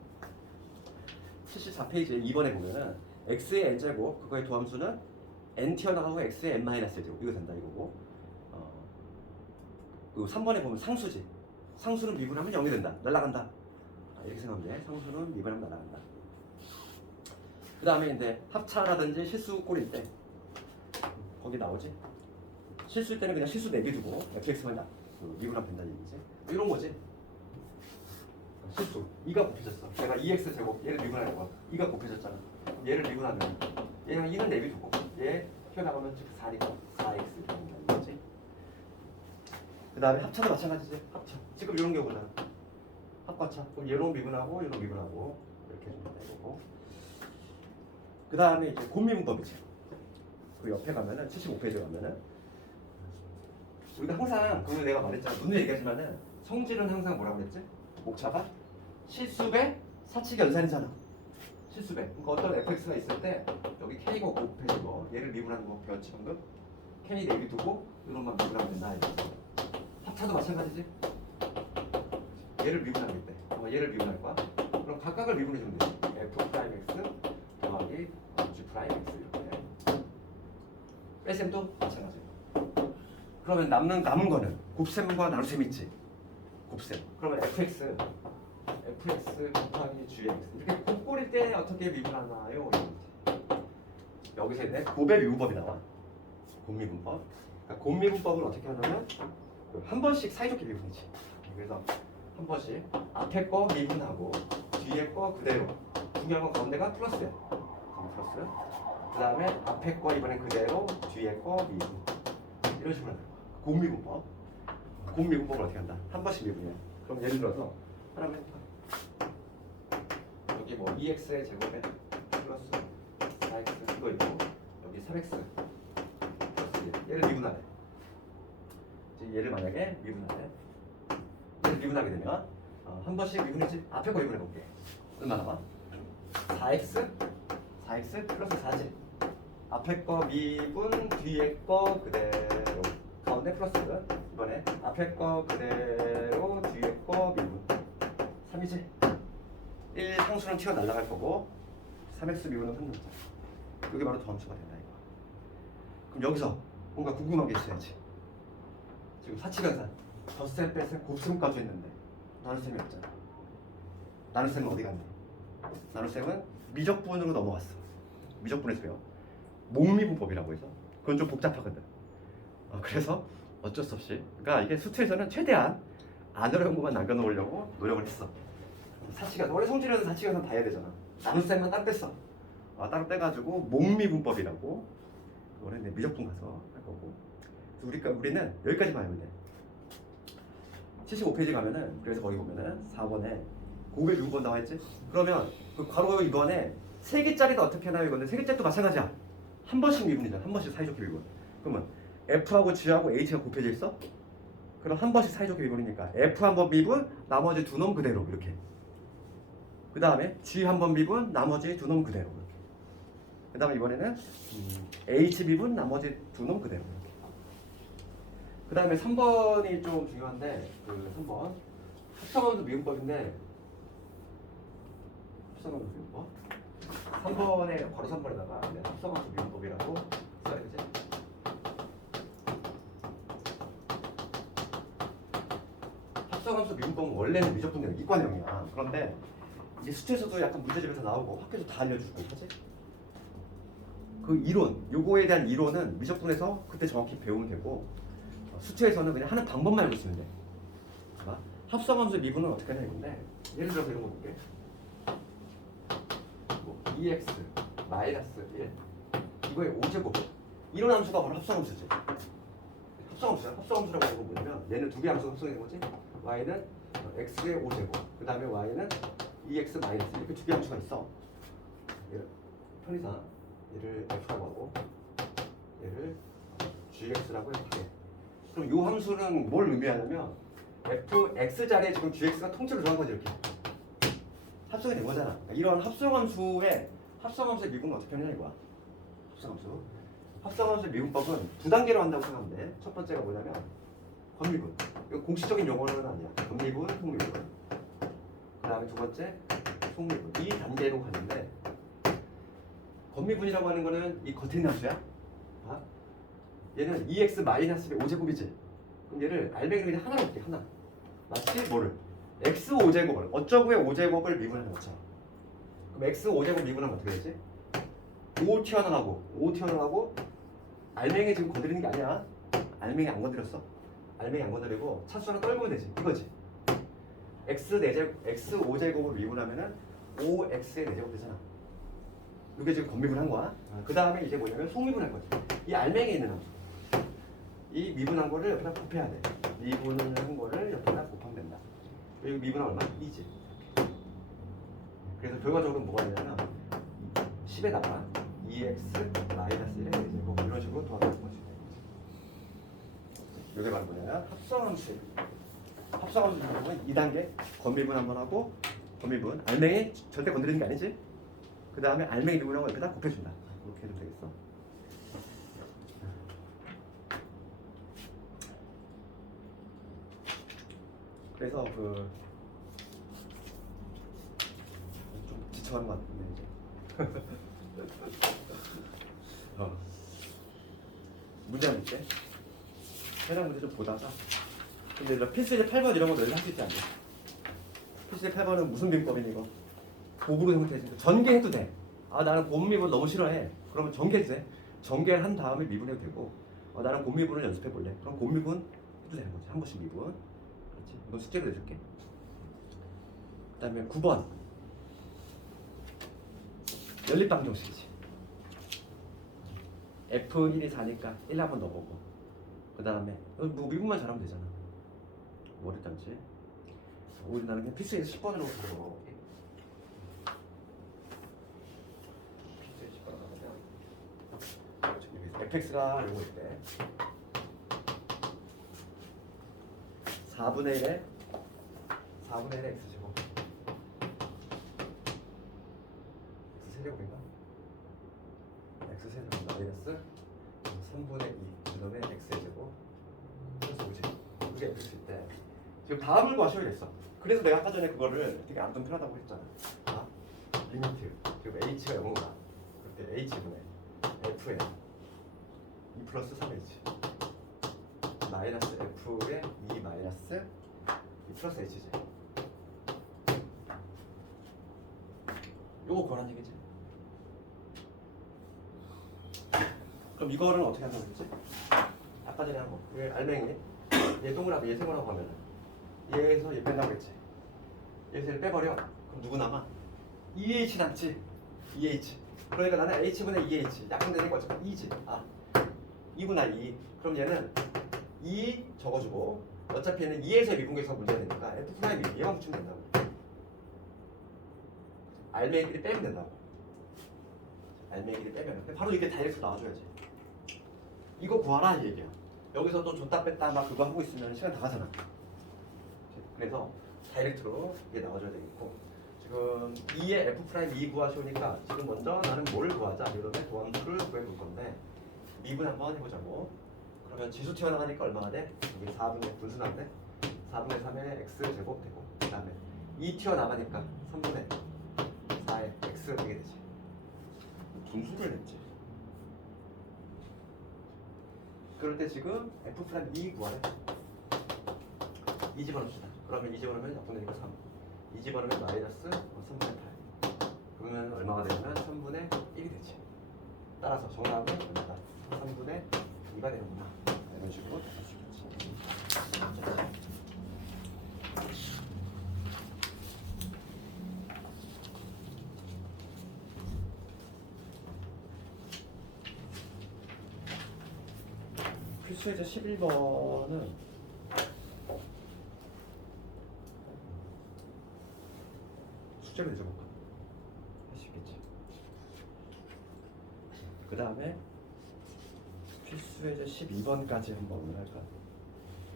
74페이지에 2번에 보면은 x의 n제곱 그거의 도함수는 n 튀어나가고 x의 n-제곱 이거 된다 이거고. 그리고 3번에 보면 상수지. 상수는 미분하면 0이 된다. 날아간다. 이렇게 생각하면 돼. 상수는 미분하면 날아간다. 그 다음에 이제 합차라든지 실수꼴일 때 거기 나오지. 실수일 때는 그냥 실수 내비두고 fx만 미분하면 된다는 얘기지. 이런 거지. 실수. 2가 곱해졌어. 내가 2x 제곱 얘를 미분하는 거야. 2가 곱해졌잖아. 얘를 미분하면 얘랑 2는 내비두고 얘 튀어나가면 즉 4니까 4x 된다는 거지. 그 다음에 합차도 마찬가지지. 합차. 지금 이런 경우잖아. 합과차. 그럼 얘로 미분하고 이렇게 해주면 된다 이거고. 그 다음에 이제 곱미분법이지. 그 옆에 가면은 75페이지 가면은 우리가 항상 그거 내가 말했잖아. 눈에 얘기하지만은 성질은 항상 뭐라고 그랬지? 목차가 실수배 사칙 연산이잖아. 실수배. 그러니까 어떤 fx가 있을 때 여기 k가 곱해지고 얘를 미분하는 거 배웠지 방금. k 내비두고 이런만 미분하면 된다. 합차도 마찬가지지. 얘를 미분하겠대 얘를 미분할 거야. 그럼 각각을 미분해주면 되지. f'(x) 더하기 g'(x) 이렇게. 뺄셈도 마찬가지. 그러면 남는 거는 곱셈과 나눗셈 있지. 곱셈. 그러면 fx 곱하기 gx 이렇게 곱꼴일 때 어떻게 미분하나요? 여기서 이제 곱의 미분법이 나와. 곱미분법. 그러니까 곱미분법을 어떻게 하냐면 한 번씩 사이좋게 미분이지. 그래서 한 번씩 앞에 거 미분하고 뒤에 거 그대로. 중요한 건 가운데가 플러스야. 플러스. 그 다음에 앞에 거 이번엔 그대로 뒤에 거 미분. 이런 식으로 하는 거야. 곱미분법. 곱미분법을 어떻게 한다? 한 번씩 미분해. 그럼 예를 들어서 하나만 해볼까? 여기 뭐 2x의 제곱에 플러스 4x 이거 있고 여기 3x 플러스 얘를 미분하래. 얘를 만약에 미분하래. 얘를 미분하게 되면 한 번씩 미분했지? 앞에 거 미분해 볼게. 얼마 남아? 4x 플러스 4지. 앞에 거 미분, 뒤에 거 그대로. 가운데 플러스. 이번에 앞에 거 그대로, 뒤에 거 미분. 3이지. 1 상수는 튀어날아갈 거고 3x 미분은 흔들자. 여기 바로 도함수가 된다 이거. 그럼 여기서 뭔가 궁금한 게 있어야지. 지금 사칙연산 덧셈 뺄셈 곱셈까지 했는데 나눗셈이 없잖아. 나눗셈은 어디 갔니? 나눗셈은 미적분으로 넘어갔어. 미적분에서 배워. 목미분법이라고 해서 그건 좀 복잡하거든. 그래서 어쩔 수 없이 그러니까 이게 수투에서는 최대한 안 어려운 것만 남겨놓으려고 노력을 했어. 사칙에서 원래 성질에서 사칙에서 다 해야 되잖아. 나눗셈만 따로 뺐어. 따로 빼가지고 목미분법이라고 그거는 이제 미적분 가서 할 거고. 그래서 우리는 여기까지만 하면 돼. 75페이지 가면은 그래서 거기 보면은 4번에 고백 미분법 나와 있지? 그러면 그 괄호 이번에 3개짜리도 어떻게 나요? 이건데 3개짜리도 마찬가지야. 한 번씩 미분이잖아. 한 번씩 사이좋게 미분. 그러면 F하고 G하고 H가 곱해져 있어? 그럼 한 번씩 사이좋게 미분이니까 F 한 번 미분, 나머지 두 놈 그대로 이렇게. 그 다음에 G 한 번 미분, 나머지 두 놈 그대로 이렇게. 그 다음에 이번에는 H 미분, 나머지 두 놈 그대로 이렇게. 그 다음에 3번이 좀 중요한데 그 3번 합성함수 미분법인데 합성함수 미분법 3번에 바로 3번에다가 합성함수 미분법이라고 써야 되지. 합성함수 미분법은 원래는 미적분의 이과형이야. 그런데 이제 수트에서도 약간 문제집에서 나오고 학교에서 다 알려주고 하지. 그 이론, 요거에 대한 이론은 미적분에서 그때 정확히 배우면 되고 수트에서는 그냥 하는 방법만 알고 있으면 돼. 봐봐. 합성함수의 미분은 어떻게 하냐 이건데 예를 들어서 이런 거 볼게. 뭐 2x 마이너스 1 이거의 5제곱 이런 함수가 바로 합성함수지. 합성함수야. 합성함수라고 하는 건 뭐냐면 얘는 두 개 함수가 합성되는 거지. y는 x의 5제곱 그 다음에 y는 2x 마이너스 이렇게 두 개 함수가 있어. 얘를 편의상 얘를 f라고 하고 얘를 gx라고 해볼게. 그럼 이 함수는 뭘 의미하냐면 fx 자리에 지금 gx가 통째로 들어간 거지. 이렇게 합성이 된 거잖아. 이런 합성함수의 미분은 어떻게 하느냐 이거야. 합성함수의 미분법은 두 단계로 한다고 생각하면 돼. 첫 번째가 뭐냐면 권미분. 이거 공식적인 용어는 아니야. 권미분, 속미분. 그 다음에 두 번째 속미분. 이 단계로 가는데 권미분이라고 하는 거는 이 겉에 있는 함수야. 얘는 2x 마이너스 5제곱이지. 그럼 얘를 알맹이를 그냥 하나로 볼게. 하나. 마치 뭐를? x 5제곱을 어쩌고의 5제곱을 미분하는 것처럼. 그럼 x 5제곱 미분하면 어떻게 되지? 5 튀어나가고 알맹이 지금 건드리는 게 아니야. 알맹이 안 건드렸어. 알맹이 안 건드리고 차수 하나 떨구면 되지. 이거지. x 5제곱을 미분하면은 5x의 4제곱 되잖아. 이게 지금 건미분한 거야. 그 다음에 이제 뭐냐면 속미분할 거지. 이 알맹이에 있는 함수. 이 미분한 거를 옆에다 곱해야 돼. 미분한 거를 옆에다 곱하면 된다. 그리고 미분한 얼마? 2지. 그래서 결과적으로 뭐가 되냐면 10에다가 2x 마이너스 1의 4제곱 이런 식으로 도와주는 거지. 이게 바로 뭐냐면 합성함수. 합성함수 미분은 2단계 건미분 한번 하고 건미분 알맹이 절대 건드리는 게 아니지. 그 다음에 알맹이 미분한 거 옆에다 곱해준다. 이렇게 해도 되겠어. 그래서 좀 지쳐가는 것 같은데 이제 문제 한번 볼게. 해당 문제 좀 보다가 근데 필수제 8번 이런 거 너희들 할 수 있지 않냐? 필수제 8번은 무슨 비법이니 이거? 고부로 형태지. 전개해도 돼. 나는 곱미분 너무 싫어해. 그러면 전개해도 돼. 전개를 한 다음에 미분해도 되고 나는 곱미분을 연습해 볼래. 그럼 곱미분 해도 되는 거지. 한 번씩 미분. 그렇지. 이건 숙제로 내줄게. 그 다음에 9번 연립방정식이지. F1이 4니까 1 한번 넣어보고 그 다음에 뭐 미분만 잘하면 되잖아. 뭐 어렵단지. 우리 나는 그냥 필수에서 10번으로 가고 필수에 10번으로 가면 fx가 요거 있대. 4분의 1에 x제곱 x세제곱인가? x세제곱 마이너스 3분의 2 그다음에 x제곱 플러스 5제곱 그게 fx일 때 지금 다음을 구하셔야겠어. 그래서 내가 아까 전에 그거를 되게 암튼 편하다고 했잖아. 리미트 그리고 h가 0인가 그때 h분의 f에 2 플러스 3h 마이너스 f에 2 마이너스 2 플러스 h지. 요거 구하라는 얘기지. 그럼 이거는 어떻게 한다고 했지? 아까 전에 한 거. 얘 알맹이. 얘 동그라미, 얘 세모라고 하면 얘에서 얘 뺀다고 했지. 얘에서 얘를 빼버려. 그럼 누구 남아? EH 남지. EH. 그러니까 나는 H분의 EH. 약분되니까 어차피 E지. 아, 2분의 2. 그럼 얘는 2 적어주고 어차피 얘는 2에서 미분계수가 문제가 되니까 F 프라임 2 얘만 붙이면 된다고. 알맹이끼리 빼면 된다고. 알맹이끼리 빼면 바로 이게 다이렉트로 나와줘야지. 이거 구하라 이 얘기야. 여기서 또 줬다 뺐다 막 그거 하고 있으면 시간 다 가잖아. 그래서 다이렉트로 이게 나와줘야 되겠고, 지금 2의 F 프라임 2 구하시오니까 지금 먼저 나는 뭘 구하자 이러면 도함수를 구해볼 건데 미분 한번 해보자고. 그러면 지수 튀어나가니까 얼마가 돼? 여기 4분의 분수인데 4분의 3의 x 제곱 되고, 그 다음에 2 튀어나가니까 3분의 4의 x 되게 되지. 분수를 냈지. 그럴 때 지금 f 프라임 2 구하래. 2 집어넣읍시다. 그러면 2 집어넣으면 약분되니까 3. 2 집어넣으면 마이너스 3분의 8. 그러면 얼마가 되냐면 3분의 1이 되지. 따라서 정답은 얼마다? 3분의 2가 되는구나. 이런 식으로 될수 있겠지. 필수에서 11번은 숙제로 내줘볼까? 할 수 있겠지. 그 다음에 필수에서 12번까지 한번 오늘 할까?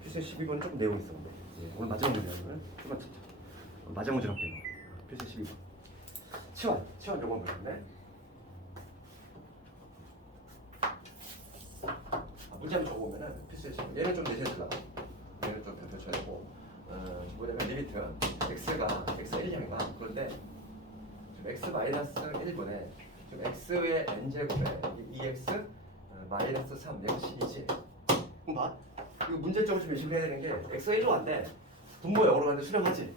필수에 12번은 조금 내용 있어. 근데 오늘 마지막 문제는 좀만 찾자. 마지막 문제로 할게요. 필수 12번. 치환 요건 그런데 문제 한번 적어보면은 필수에 12번. 얘는 좀 내세주려고. 얘는 좀 별표 쳐야 되고, 뭐냐면 리미트 x가 x가 1이니까. 그런데 지금 x 마이너스 1분에 지금 x의 n제곱에 2x 마이너스 3 얘가 12지. 그럼 봐. 이거 문제점을 좀 의식해야 되는 게 x가 1로 간대. 분모 0으로 가는데 수렴하지.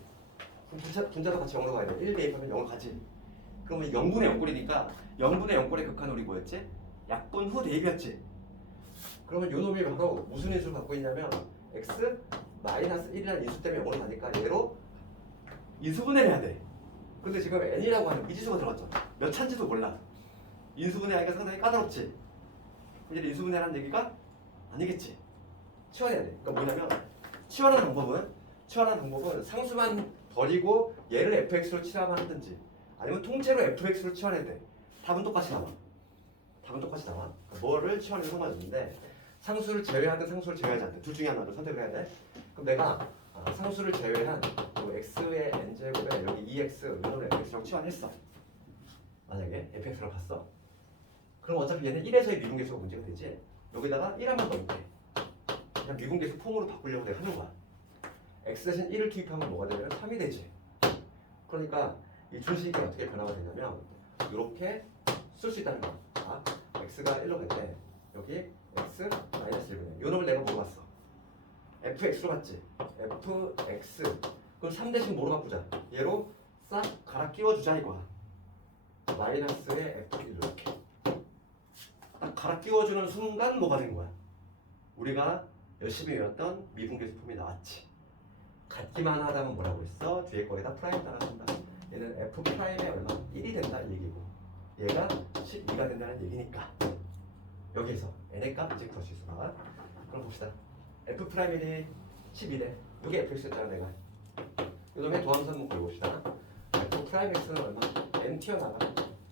그럼 분자도 같이 0으로 가야 돼. 1 대입하면 0으로 가지. 그러면 0분의 0꼴이니까 0분의 0꼴의 극한은 우리 뭐였지? 약분 후 대입이었지. 그러면 요 놈이 바로 무슨 인수를 갖고 있냐면 x 마이너스 1이라는 인수 때문에 0으로 가니까 얘로 인수분해를 해야 돼. 근데 지금 n이라고 하는 미지수가 들어갔죠. 몇 찬지도 몰라. 인수분해하기가 상당히 까다롭지. 이제 인수분해라는 얘기가 아니겠지. 치환해야 돼. 그러니까 뭐냐면 치환하는 방법은 상수만 버리고 얘를 fx로 치환하든지 아니면 통째로 fx로 치환해야 돼. 답은 똑같이 나와. 뭐를 치환해서 상관없는데 상수를 제외하든 상수를 제외하지 않든 둘 중에 하나를 선택을 해야 돼. 그럼 내가 상수를 제외한 x의 n제곱에 여기 2x 이거를 fx로 치환했어. 만약에 fx로 갔어. 그럼 어차피 얘는 1에서의 미분계수가 문제가 되지. 여기다가 1 한번 넣을게. 그냥 미분계수 폼으로 바꾸려고 내가 하는 거야. x 대신 1을 투입하면 뭐가 되냐면 3이 되지. 그러니까 이 준식이 어떻게 변화가 되냐면 이렇게 쓸 수 있다는 거야. x가 1로 갈 때 여기 x 마이너스 1분의 요 놈을 내가 물어봤어. fx로 갔지. fx 그럼 3 대신 뭐로 바꾸자. 얘로 싹 갈아 끼워주자 이거야. 마이너스의 f1 이렇게 딱 갈아 끼워주는 순간 뭐가 된 거야. 우리가 열심히 외웠던 미분계수 폼이 나왔지. 같기만 하다면 뭐라고 했어? 뒤에 거에다 프라임 따라준다. 얘는 f 프라임의 얼마? 1이 된다 이 얘기고 얘가 12가 된다는 얘기니까 여기에서 n의 값 이제 구할 수 있어. 그럼 봅시다. f 프라임 1이 12래. 여기 fx였잖아 내가. 이놈의 도함수 한번 봅시다. f 프라임 x는 얼마? n 튀어나가.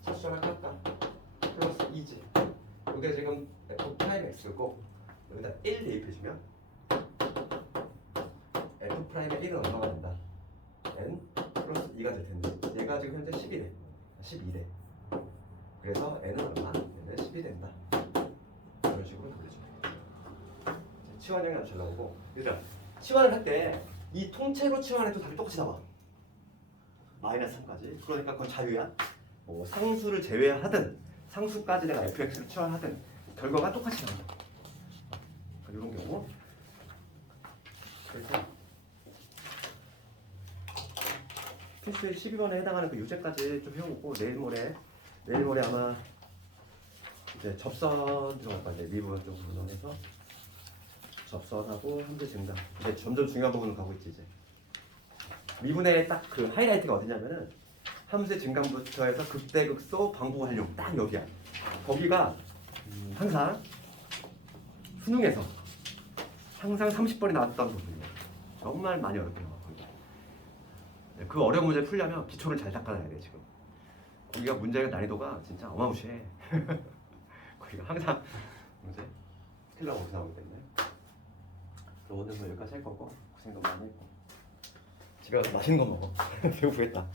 차수 하나 깎아. 플러스 2지. 이게 지금 f 프라임 x고 여기다 1 대입해주면 f 프라임의 1은 얼마가 된다? n 플러스 2가 될 텐데 얘가 지금 현재 10이래. 12래. 그래서 n은 얼마? n은 10이 된다. 이런 식으로 돌려주면 되겠죠. 치환형이 안 잘 나오고, 얘들아 치환을 할 때 이 통째로 치환해도 답이 똑같이 나와. 마이너스 3까지. 그러니까 그건 자유야. 뭐 상수를 제외하든 상수까지 내가 fx를 치환하든 결과가 똑같이 나온다. 이런 경우. 그래서 필수 12번에 해당하는 그 유제까지 좀 해오고 내일 모레 아마 이제 접선 들어갈 거야. 이제 미분 쪽으로 해서 접선하고 함수 증가. 이제 점점 중요한 부분으로 가고 있지 이제. 미분의 딱 그 하이라이트가 어디냐면은 함수의 증강부터 해서 극대극소 방부 활용 딱 여기야. 거기가 항상 수능에서 항상 30번이 나왔던 부분이에요. 정말 많이 어렵게 나와 거기가. 네, 그 어려운 문제 풀려면 기초를 잘 닦아놔야 돼 지금. 거기가 문제의 난이도가 진짜 어마무시해. 거기가 항상 문제 스킬러가 거기서 나오기 때문에. 그럼 오늘은 여기까지 할 거고 고생 너무 많이 했고 집에 가서 맛있는 거 먹어. 배고프겠다.